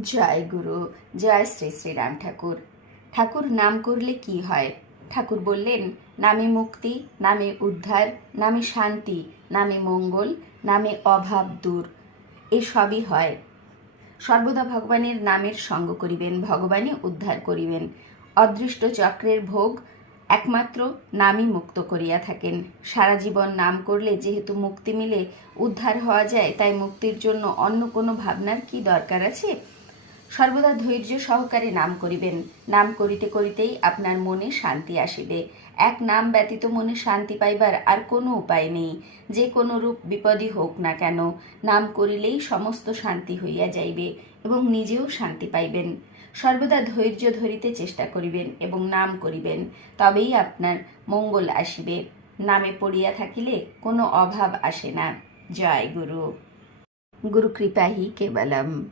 জয় গুরু। জয় শ্রী শ্রী রাম ঠাকুর। ঠাকুর নাম করলে কি হয়? ঠাকুর বললেন, নামে মুক্তি, নামে উদ্ধার, নামে শান্তি, নামে মঙ্গল, নামে অভাব দূর। এসবই হয়। সর্বদা ভগবানের নামের সঙ্গ করিবেন, ভগবানই উদ্ধার করিবেন। অদৃষ্ট চক্রের ভোগ একমাত্র নামই মুক্ত করিয়া থাকেন। সারা জীবন নাম করলে যেহেতু মুক্তি মিলে, উদ্ধার হওয়া যায়, তাই মুক্তির জন্য অন্য কোনো ভাবনার কি দরকার আছে? সর্বদা ধৈর্য সহকারে নাম করিবেন। নাম করিতে করিতেই আপনার মনে শান্তি আসিবে। এক নাম ব্যতীত মনে শান্তি পাইবার আর কোনো উপায় নেই। যে কোনো রূপ বিপদই হোক না কেন, নাম করিলেই সমস্ত শান্তি হইয়া যাইবে এবং নিজেও শান্তি পাইবেন। সর্বদা ধৈর্য ধরিতে চেষ্টা করিবেন এবং নাম করিবেন, তবেই আপনার মঙ্গল আসিবে। নামে পড়িয়া থাকিলে কোনো অভাব আসে না। জয় গুরু। গুরু কৃপা হি কেবলম।